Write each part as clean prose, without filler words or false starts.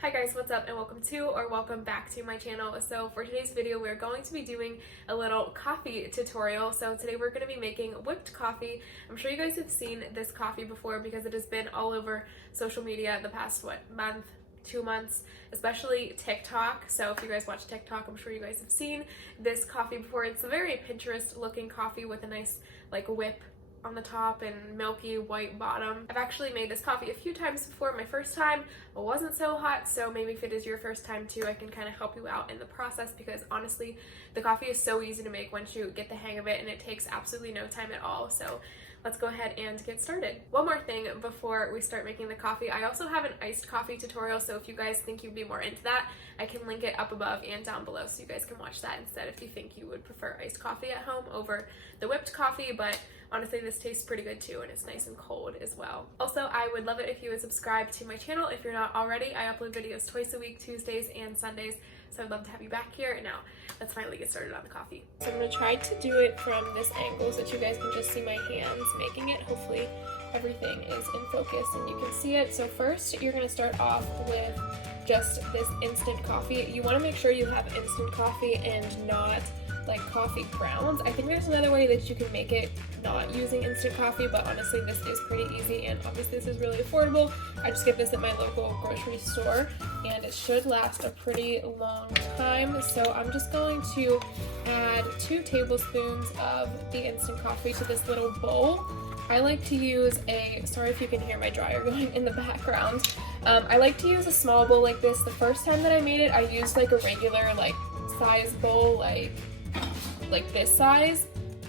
Hi guys, what's up and welcome back to my channel. So for today's video, we're going to be doing a little coffee tutorial. So today we're going to be making whipped coffee. I'm sure you guys have seen this coffee before because it has been all over social media the past, month, 2 months, especially TikTok. So if you guys watch TikTok, I'm sure you guys have seen this coffee before. It's a very Pinterest looking coffee with a nice whip on the top and milky white bottom. I've actually made this coffee a few times before. My first time wasn't so hot, so maybe if it is your first time too, I can kind of help you out in the process, because honestly the coffee is so easy to make once you get the hang of it, and it takes absolutely no time at all. So let's go ahead and get started. One more thing before we start making the coffee, I also have an iced coffee tutorial, so if you guys think you'd be more into that, I can link it up above and down below so you guys can watch that instead if you think you would prefer iced coffee at home over the whipped coffee. But honestly, this tastes pretty good too, and it's nice and cold as well. Also, I would love it if you would subscribe to my channel if you're not already. I upload videos twice a week, Tuesdays and Sundays, so I'd love to have you back here. Now, let's finally get started on the coffee. So I'm going to try to do it from this angle so that you guys can just see my hands making it. Hopefully everything is in focus and you can see it. So first, you're going to start off with just this instant coffee. You want to make sure you have instant coffee and not like coffee grounds. I think there's another way that you can make it not using instant coffee, but honestly this is pretty easy, and obviously this is really affordable. I just get this at my local grocery store and it should last a pretty long time. So I'm just going to add 2 tablespoons of the instant coffee to this little bowl. I like to use sorry if you can hear my dryer going in the background. I like to use a small bowl like this. The first time that I made it, I used like a regular size bowl, like this size,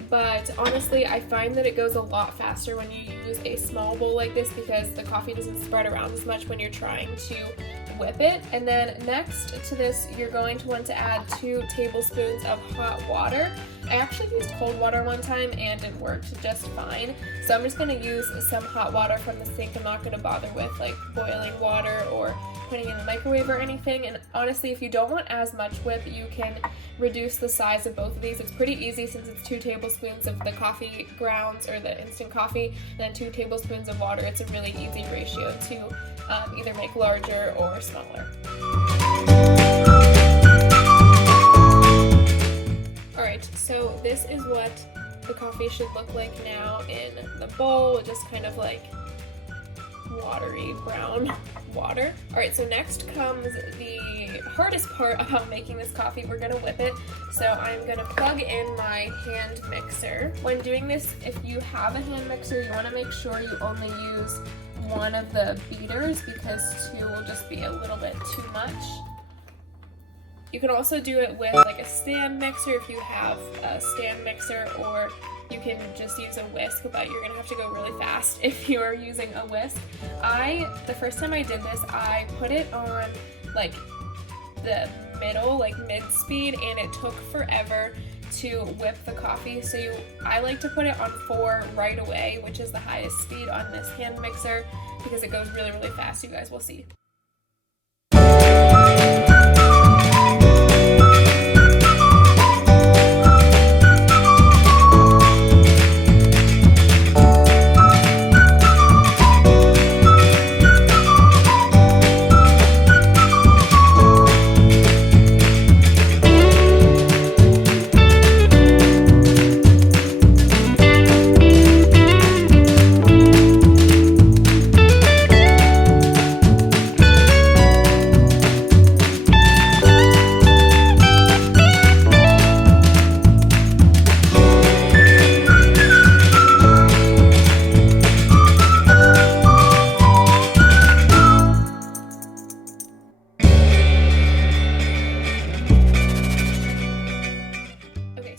but honestly I find that it goes a lot faster when you use a small bowl like this, because the coffee doesn't spread around as much when you're trying to whip it. And then next to this, you're going to want to add 2 tablespoons of hot water. I actually used cold water one time and it worked just fine, so I'm just going to use some hot water from the sink. I'm not going to bother with boiling water or putting it in the microwave or anything. And honestly, if you don't want as much whip, you can reduce the size of both of these. It's pretty easy since it's 2 tablespoons of the coffee grounds or the instant coffee and then 2 tablespoons of water. It's a really easy ratio to either make larger or smaller. Alright, so this is what the coffee should look like now in the bowl, just kind of watery brown water. Alright, so next comes the hardest part about making this coffee. We're going to whip it. So I'm going to plug in my hand mixer. When doing this, if you have a hand mixer, you want to make sure you only use one of the beaters, because 2 will just be a little bit too much. You can also do it with a stand mixer if you have a stand mixer, or you can just use a whisk, but you're gonna have to go really fast if you're using a whisk. The first time I did this, I put it on the middle, mid-speed, and it took forever to whip the coffee. So I like to put it on 4 right away, which is the highest speed on this hand mixer, because it goes really, really fast. You guys will see.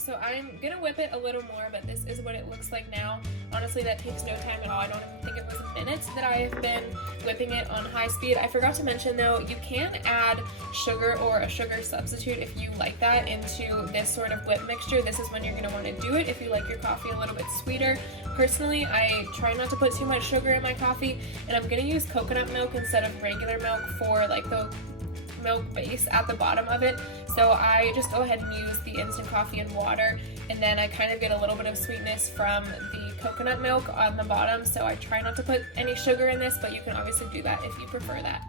So I'm going to whip it a little more, but this is what it looks like now. Honestly, that takes no time at all. I don't even think it was minutes that I have been whipping it on high speed. I forgot to mention though, you can add sugar or a sugar substitute if you like that into this sort of whip mixture. This is when you're going to want to do it if you like your coffee a little bit sweeter. Personally, I try not to put too much sugar in my coffee, and I'm going to use coconut milk instead of regular milk for the milk base at the bottom of it. So I just go ahead and use the instant coffee and water, and then I kind of get a little bit of sweetness from the coconut milk on the bottom. So I try not to put any sugar in this, but you can obviously do that if you prefer that.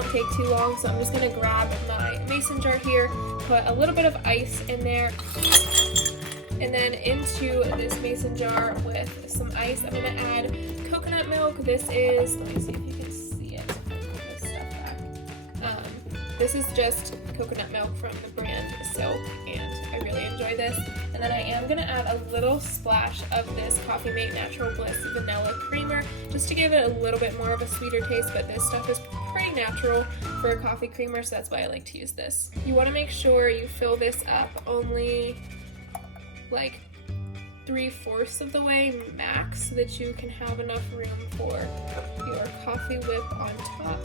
won't take too long, so I'm just gonna grab my mason jar here, put a little bit of ice in there, and then into this mason jar with some ice, I'm gonna add coconut milk. This is, let me see if you can see it. Put this stuff back. This is just coconut milk from the brand Soap, and I really enjoy this. And then I am gonna add a little splash of this Coffee Mate Natural Bliss vanilla creamer, just to give it a little bit more of a sweeter taste, but this stuff is pretty natural for a coffee creamer, so that's why I like to use this. You wanna make sure you fill this up only like 3/4 of the way max, so that you can have enough room for your coffee whip on top.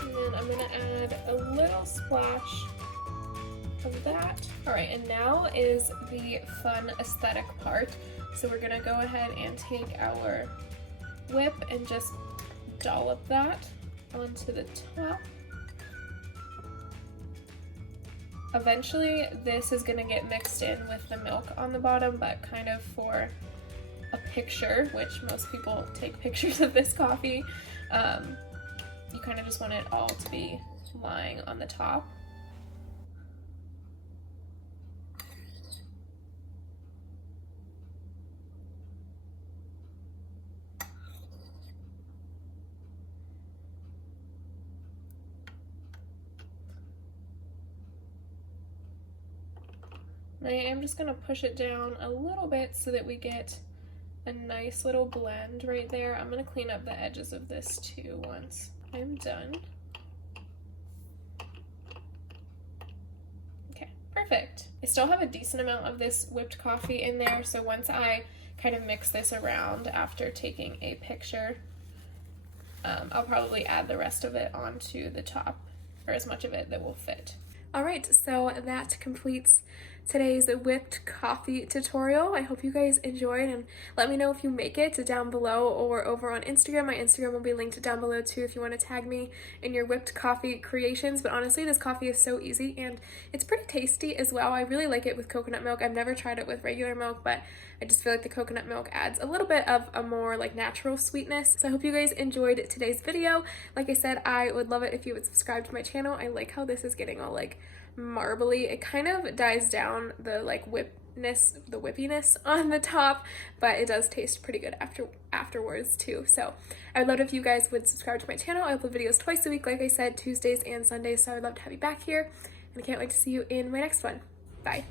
And then I'm gonna add a little splash of that. All right, and now is the fun aesthetic part. So we're gonna go ahead and take our whip and just dollop that onto the top. Eventually this is gonna get mixed in with the milk on the bottom, but kind of for a picture, which most people take pictures of this coffee, you kind of just want it all to be lying on the top. I am just going to push it down a little bit so that we get a nice little blend right there. I'm going to clean up the edges of this too once I'm done. Okay, perfect. I still have a decent amount of this whipped coffee in there, so once I kind of mix this around after taking a picture, I'll probably add the rest of it onto the top, or as much of it that will fit. All right, so that completes today's whipped coffee tutorial. I hope you guys enjoyed, and let me know if you make it down below or over on Instagram. My Instagram will be linked down below too if you want to tag me in your whipped coffee creations. But honestly, this coffee is so easy and it's pretty tasty as well. I really like it with coconut milk. I've never tried it with regular milk, but I just feel like the coconut milk adds a little bit of a more like natural sweetness. So I hope you guys enjoyed today's video. Like I said, I would love it if you would subscribe to my channel. I like how this is getting all like marbly. It kind of dies down the like whippiness on the top, but it does taste pretty good afterwards too. So I would love it if you guys would subscribe to my channel. I upload videos twice a week, like I said, Tuesdays and Sundays, so I would love to have you back here, and I can't wait to see you in my next one. Bye.